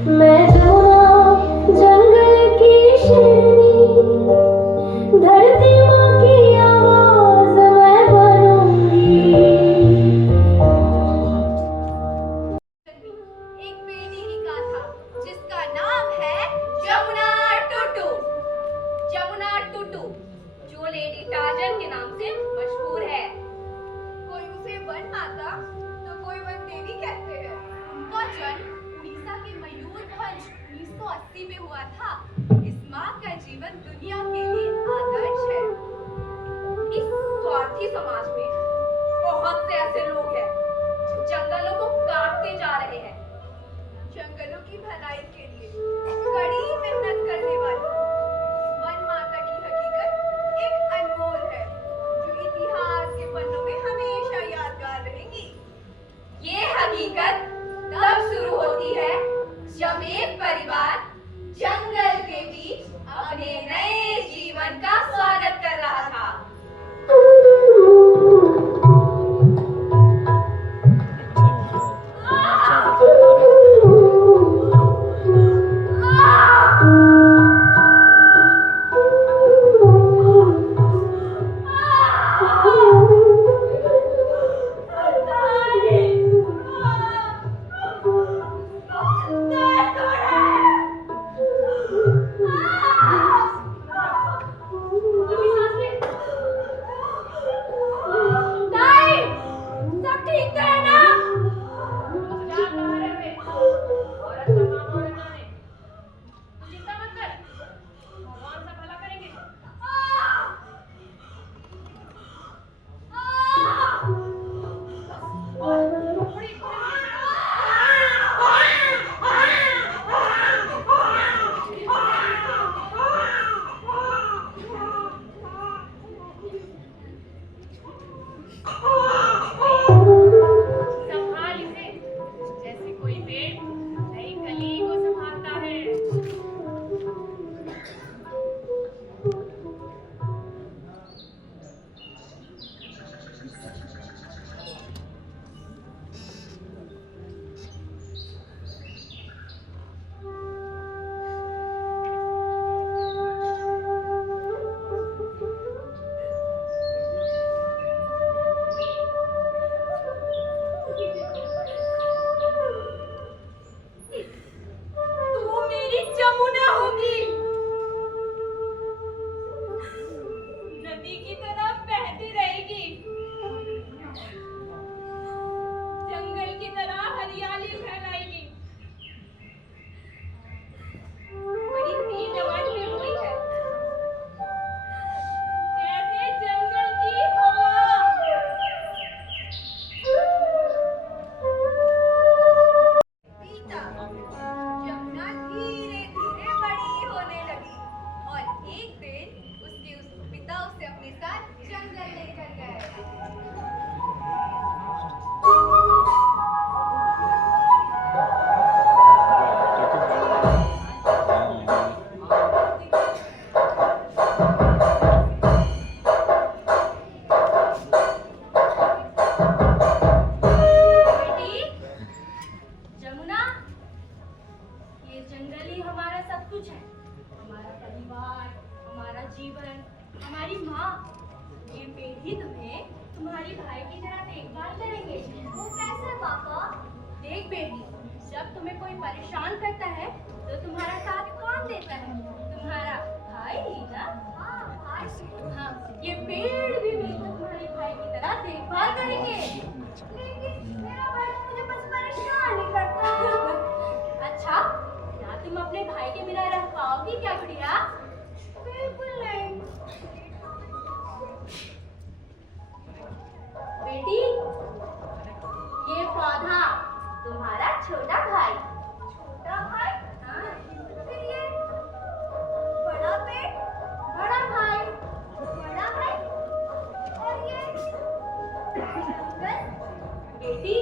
मैं जवां जंगल की शेरनी, धरती माँ की आवाज मैं बनूंगी। एक बेटी की गाथा जिसका नाम है जमुना टुटू। जमुना टुटू जो लेडी टार्जन के नाम से मशहूर है। कोई उसे वन माता तो कोई वन देवी कहते हैं। उनका जन्म उड़ीसा के मयूरभंज 1980 में हुआ था। इस माँ का जीवन दुनिया के लिए आदर्श है। इस स्वार्थी समाज में बहुत से ऐसे लोग हैं जो जंगलों को काटते जा रहे हैं। जंगलों की भलाई के लिए कड़ी मेहनत करने वाली वन माता की हकीकत एक अनमोल है जो इतिहास के पन्नों में हमेशा यादगार रहेगी। ये हकीकत तब शुरू होती है जब एक परिवार जंगल के बीच अपने नए जीवन का स्वागत कर रहा था। हमारी माँ, ये पेड़ तुम्हें तुम्हारी भाई की तरह देखभाल करेंगे। वो कैसे पापा? देख बेटी, जब तुम्हें कोई परेशान करता है तो तुम्हारा साथ कौन देता है? तुम्हारा भाई ही ना? हाँ भाई। हाँ, ये पेड़ भी मिलकर तुम्हारे भाई की तरह देखभाल करेंगे। लेकिन मेरा भाई मुझे बस परेशान ही करता है। अच्छा, क्या तुम अपने भाई के बिना रह पाओगी क्या गुड़िया? बिल्कुल नहीं। बेटी, ये पौधा तुम्हारा छोटा भाई। छोटा भाई? हाँ। फिर ये बड़ा पेड़? बड़ा भाई। बड़ा भाई? और ये जंगल? बेटी,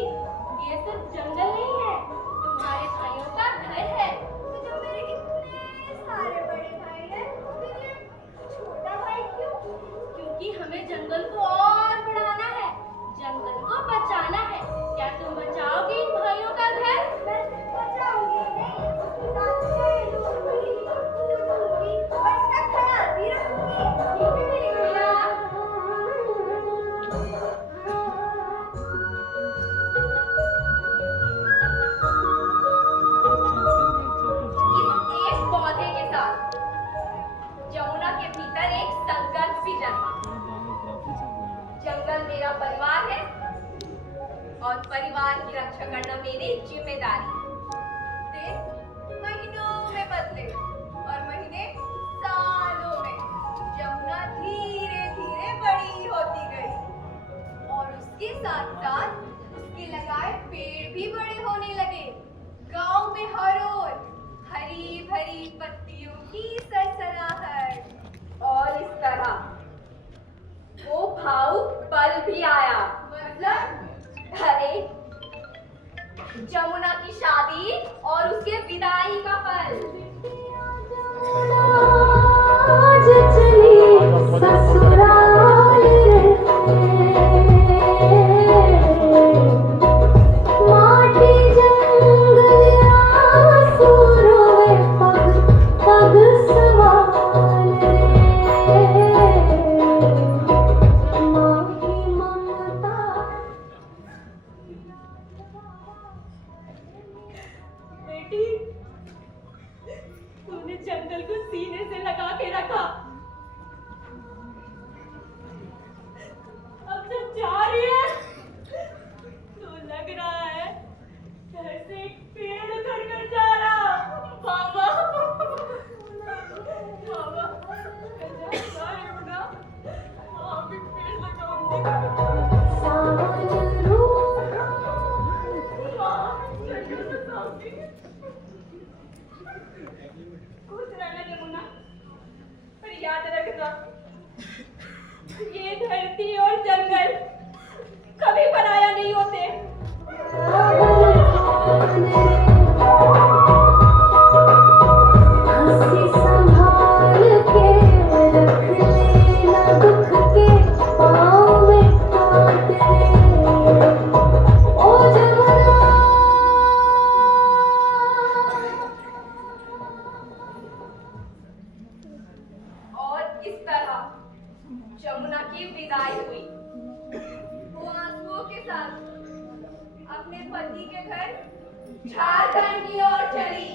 ये सिर्फ जंगल नहीं है, तुम्हारे भाइयों का घर है। तो जब मेरे इतने सारे बड़े भाई हैं, फिर ये छोटा भाई क्यों? क्योंकि हमें जंगल को और बढ़ाना है, जंगल को बचाना है। क्या तुम बचाओगे इन भाइयों का घर? मैं बचाऊंगी नहीं, करना मेरी जिम्मेदारी। दिन महीनों में बदले और महीने सालों में। यमुना धीरे धीरे बड़ी होती गई और उसके साथ साथ उसके लगाए पेड़ भी बड़े होने लगे। गांव में हर ओर हरी भरी पत्तियों की सरसराहट। और इस तरह वो भावुक पल भी आया। मतलब अरे जमुना की शादी और उसके विदाई का पल। आज चली ससुराल रे, माटी जंगल आंसू रोए पग पग सवाल रे, माँ की ममता। बेटी, तूने जंगल को सीने से लगा के रखा। अब जब जा रही है तो लग रहा है जैसे एक पेड़ उतर कर जा रहा। बाबा बाबा मैं जा रही हूँ ना, वहाँ भी पेड़ लगाऊंगी। खुश रहना जमुना, पर याद रखना ये धरती और जंगल कभी पराया नहीं होते। हंसी संभाल के रख लेना, दुख के पाँव में काट ले ओ जमुना। और इस तरह जमुना की विदाई हुई। वो आंसुओं के साथ अपने पति के घर झारखंड की ओर चली।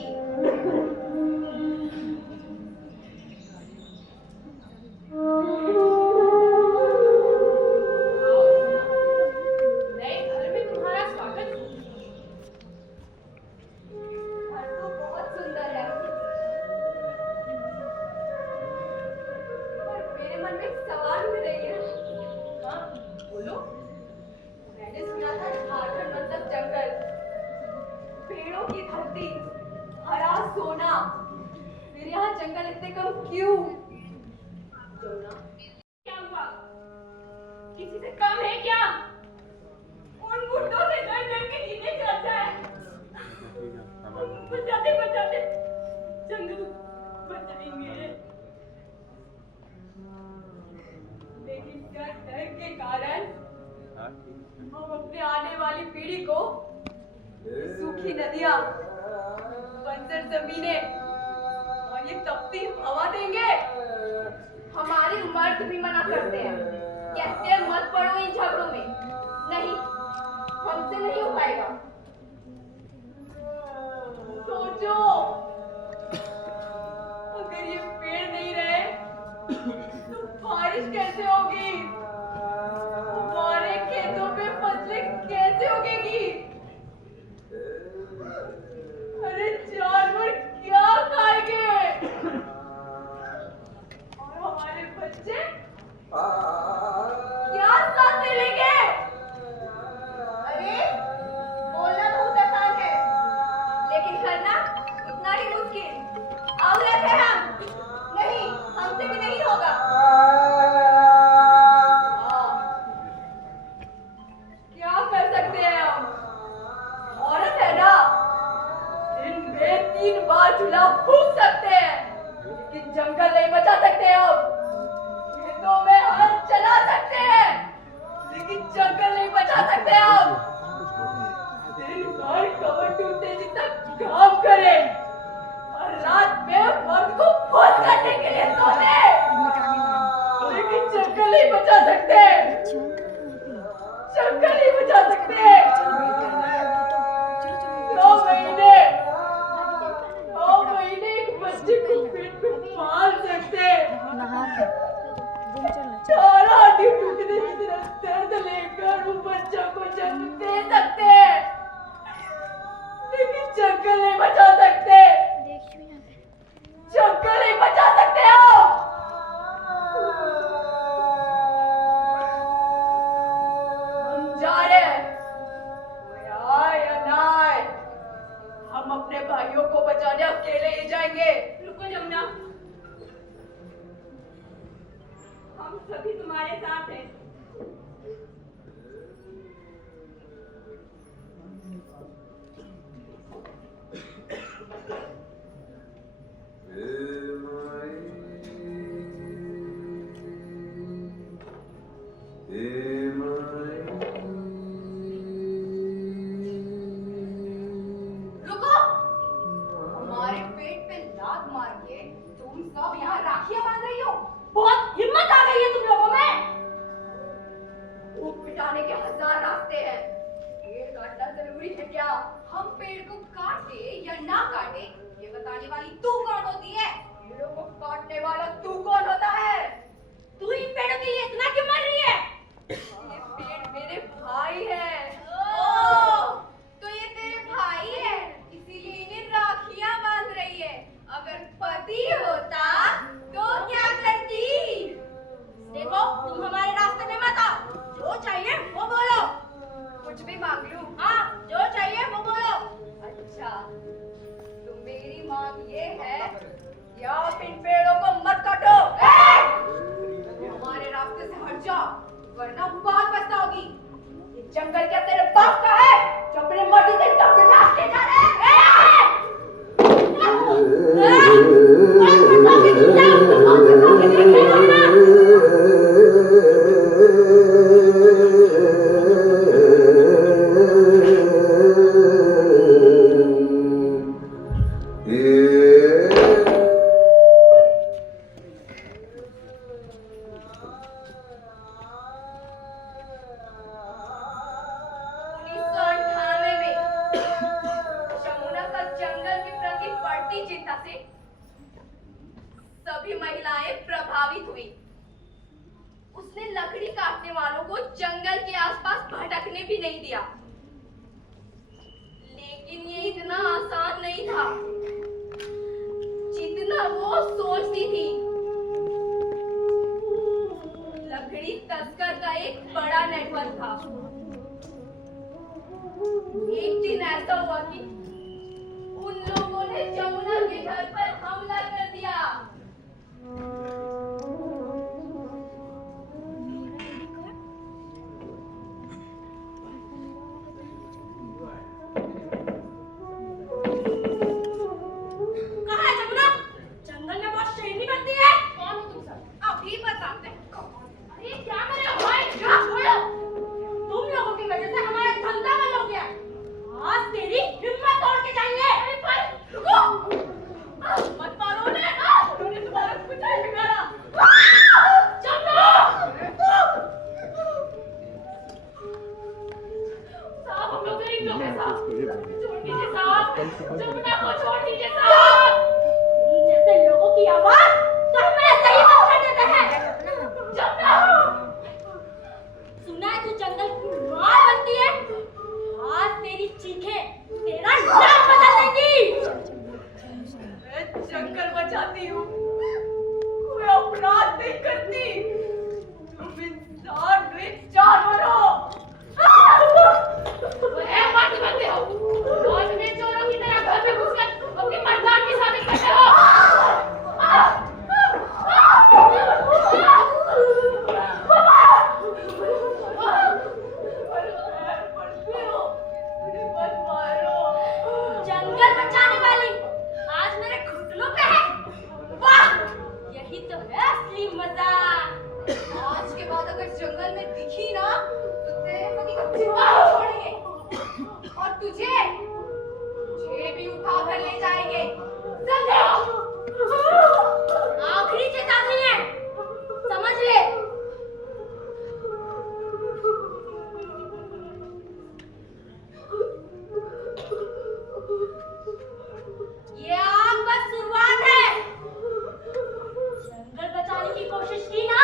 नए घर में तुम्हारा स्वागत। घर तो बहुत सुंदर है, पर मेरे मन में एक सवाल उठ रही है। हाँ, बोलो। मैंने सुना था झारखंड मतलब जंगल, पेड़ों की धरती, हरा सोना। फिर यहाँ जंगल इतने कम क्यों? जमुना, क्या हुआ? किसी से कम है क्या? उन गुंडों से डर डर के जीने चलता है। बचाते बचाते जंगल बचाएंगे, लेकिन क्या डर के कारण हम अपने आने वाली पीढ़ी को सूखी नदियां, बंजर जमीनें और ये तपती हवा देंगे। हमारे मर्द भी मना करते हैं, कहते हैं मत पड़ो इन झगड़ों में। नहीं, हमसे नहीं हो पाएगा। सोचो, अगर ये पेड़ नहीं रहे तो बारिश कैसे होगी? हमारे खेतों पे फसलें कैसे उगेगी? अरे जानवर क्या खाएंगे? और हमारे बच्चे क्या सांसें लेंगे? अरे बोलना बहुत आसान है, लेकिन करना उतना ही मुश्किल। औरत है हम, नहीं हमसे भी नहीं होगा। क्या कर सकते हैं हम? औरत है ना, दिन में 3 बार चूल्हा फूंक सकते हैं, लेकिन जंगल नहीं बचा सकते हम। खेतों में हल चला सकते हैं, लेकिन जंगल नहीं बचा सकते हम। दिन भर कमर टूटने जितना काम करे और रात में मर्द को फोन करने के लिए सोते, लेकिन जंगल नहीं बचा सकते। जंगल नहीं बचा सकते। 9 महीने एक बच्चे को पेट में पाल सकते। सारा हड्डी टूटने जितना दर्द लेकर वो बच्चा को जन्म दे सकते हैं। जंगल नहीं बचा सकते, जंगल नहीं बचा सकते हो। हम जा रहे हैं, कोई आए या ना आए, हम अपने भाइयों को बचाने अकेले ही जाएंगे। रुको जमुना, हम सभी तुम्हारे साथ हैं। रुको, हमारे पेट पे लात मार के तुम सब यहाँ राखियां बांध रही हो। बहुत हिम्मत आ गई है तुम लोगों में। भूख मिटाने के 1000 रास्ते हैं, पेड़ काटना जरूरी है क्या? हम पेड़ को काटे या ना काटे ये बताने वाली तू कौन होती है? पेड़ों को काटने वाला तू कौन होता है? तू इन पेड़ों के लिए इतना क्यों मर रही है? ये पेड़ मेरे भाई है। तो ये तेरे भाई है, इसीलिए इन्हें राखियां बांध रही है। अगर पति होता तो क्या करती? देखो, तुम हमारे रास्ते में मत आओ, जो चाहिए वो बोलो। कुछ भी मांग लूं? हाँ, जो चाहिए वो बोलो। अच्छा, तो मेरी मांग ये है कि आप इन पेड़ों को मत काटो। हमारे रास्ते से हट जाओ, वरना बहुत पछताओगी। ये जंगल क्या तेरे बाप का है जो अपनी मर्जी से इसका विनाश किए जा रहे हैं? चिंता से सभी महिलाएं प्रभावित हुई। उसने लकड़ी काटने वालों को जंगल के आसपास भटकने भी नहीं दिया। लेकिन ये इतना आसान नहीं था जितना वो सोचती थी। लकड़ी तस्कर का एक बड़ा नेटवर्क था। एक दिन ऐसा हुआ कि उन लोगों ने जमुना के घर पर हमला कर दिया। कहाँ है जमुना? जंगल में बहुत शेरनी बनती है। कौन हो तुम सब? अभी बताते हैं। अरे क्या कर रहे हो भाई? क्या छोड़ो? तुम लोगों की वजह से हमारा धंधा बंद हो गया। आज तेरी हिम्मत तोड़ के जाएंगे। अरे भाई रुको, मत मारो उन्हें। उन्होंने तुम्हारा कुछ नहीं बिगाड़ा। जमुना, साहब हम लोग गरीब लोग हैं साहब, छोड़ दीजिए साहब, जमुना को छोड़ दीजिए साहब। तुम जैसे लोगों की आवाज तो हम ऐसे ही बंद कर देते हैं। जमुना, सुना है तू जंगल की मां बनती है? आज तेरी चीखें तेरा नाम बदल देंगी। मैं जंगल बचाती हूँ, कोई अपराध नहीं करती। तुम इंसान नहीं जानवर हो। मर्द बनते हो और उन्हें चोरों की तरह घर में घुसकर अपनी मर्दान की शादी करते हो। जंगल बचाने वाली आज मेरे घुटनों पे है। वाह, यही तो है असली मजा। आज के बाद अगर जंगल में दिखी ना तो तेरे पति को जिंदा नहीं छोड़ेंगे और तुझे भी उठा कर ले जाएंगे। समझे? आखिरी चेतावनी है, समझ ले। ये आग बस शुरुआत है। जंगल बचाने की कोशिश की ना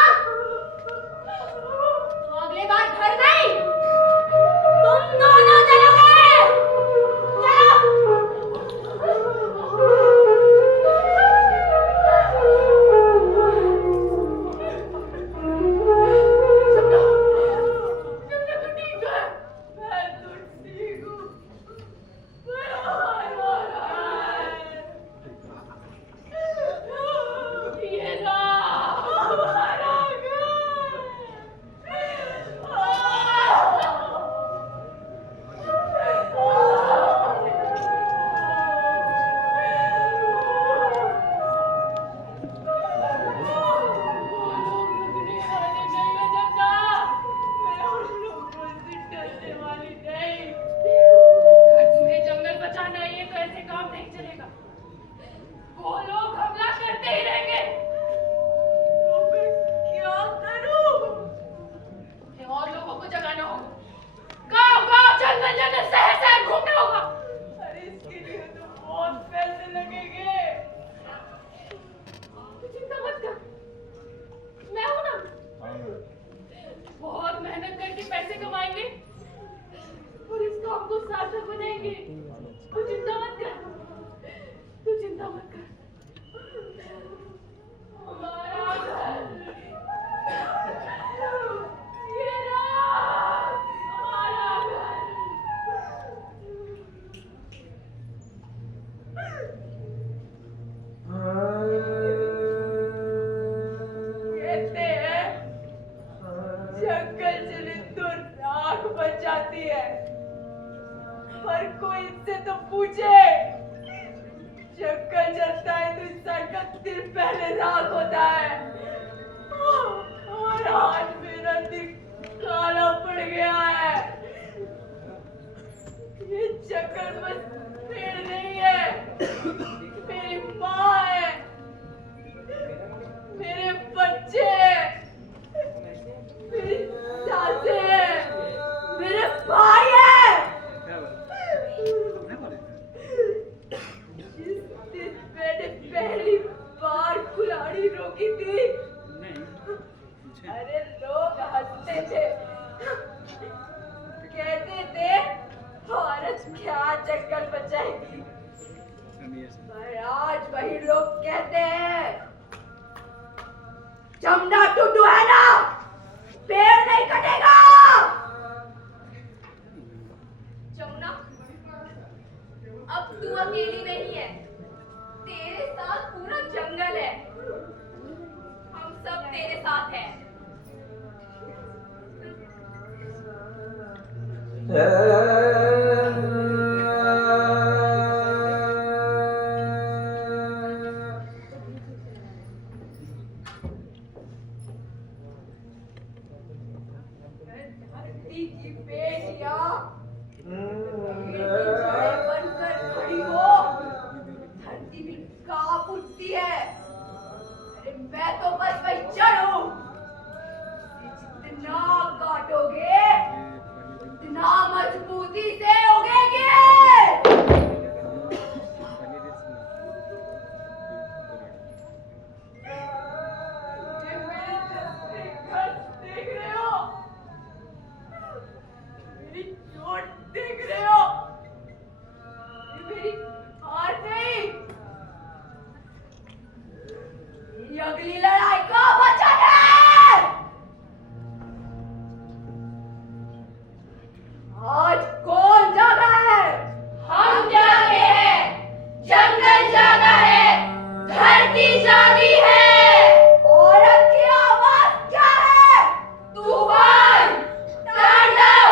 तो अगले बार घर नहीं तुम दोनों चलोगे। चलो। कहते हैं जंगल जले तो राख बच जाती है, पर कोई इनसे तो पूछे जंगल जलता है तो इंसान का दिल पहले राख होता है। और आज मेरा दिल काला पड़ गया है। ये जंगल बस पेड़ नहीं है, मेरी माँ है, मेरे बच्चे हैं, मेरी सासें हैं, मेरे भाई हैं। जिस दिन मैंने पहली बार कुल्हाड़ी रोकी थी, अरे लोग हंसते थे, कहते थे औरत क्या जंगल बचाएगी। पर आज वही लोग कहते हैं जमुना टुटू है ना, पेड़ नहीं कटेगा। जमुना, अब तू अकेली नहीं है, तेरे साथ पूरा जंगल है, हम सब तेरे साथ हैं। धरती की बेटियां बनकर खड़ी हो, धरती भी कांप उठती है। अरे मैं तो बस वही जड़ हूं, जितना काटोगे इतना मजबूती से उगेगी। ये मेरे जैसे घर देख रहे हो, मेरी चोट देख रहे हो, ये मेरी हार नहीं, मेरी अगली लड़ाई का वचन है। आज कौन जागा है? हम जागे हैं, जंगल जागा है, धरती जागी है। औरत की आवाज क्या है? तूफान, तांडव,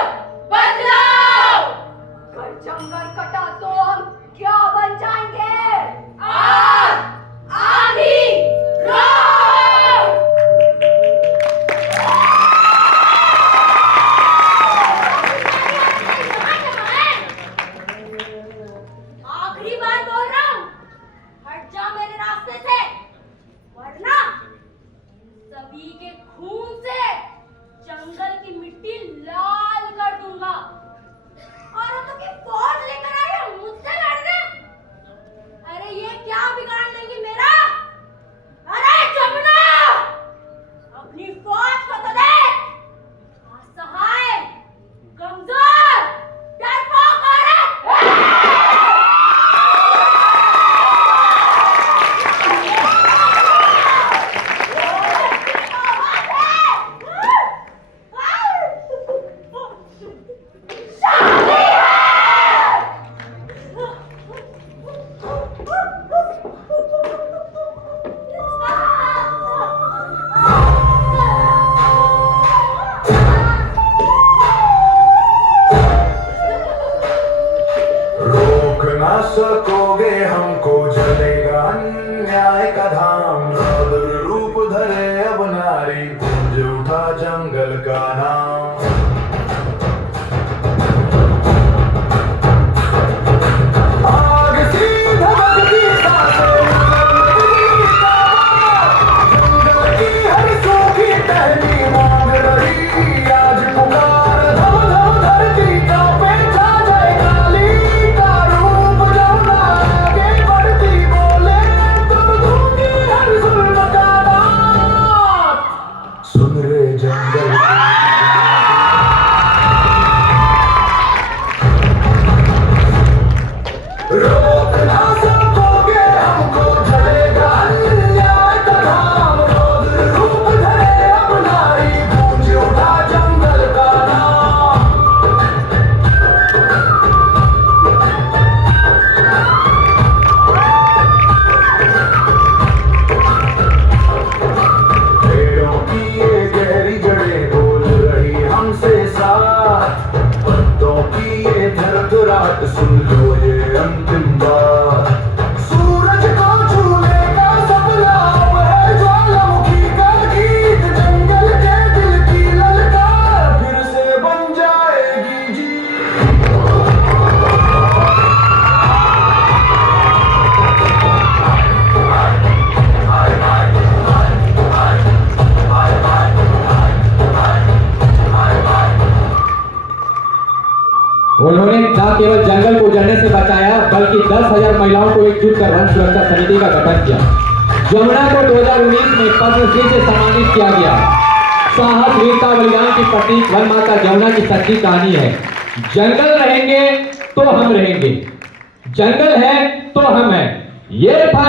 बदलाव। अगर जंगल कटा तो हम क्या बन जाएंगे? आग, आंधी, रोग। आखिरी बार बोल रहा हूँ, हट जा मेरे रास्ते से, वरना सभी के खून से जंगल की मिट्टी लाल कर दूंगा। औरतों की फौज लेकर आए हो मुझसे लड़ने? अरे ये क्या बिगाड़ लेंगी मेरा? अरे जमुना, अपनी फौज को तो देख, असहाय, कमजोर, डरपोक औरत। रोक ना सकोगे हमको, जलेगा अन्याय का धाम। रौद्र रूप धरे अब नारी, गूंज उठा जंगल का नाम। आग सी धधकती सांसें, जंगल की हर सूखी टहनी मांग रही आज पुकार। धम धम धरती कांपे, छा जाए काली का रूप। जमुना आगे बढ़ती बोले, तुम दूंगी हर जुल्म का दाम। सुन रे जंगल रोक ना सकोगे हमको, जलेगा अन्याय का धाम। रौद्र रूप धरे अब नारी, गूंज उठा जंगल का नाम। महिलाओं को एकजुट कर वन सुरक्षा समिति का गठन किया। जमुना को 2019 में पद्मश्री से सम्मानित किया गया। साहस, वीरता, बलिदान की प्रतीक वन माता जमुना की सच्ची कहानी है। जंगल रहेंगे तो हम रहेंगे, जंगल है तो हम हैं। ये था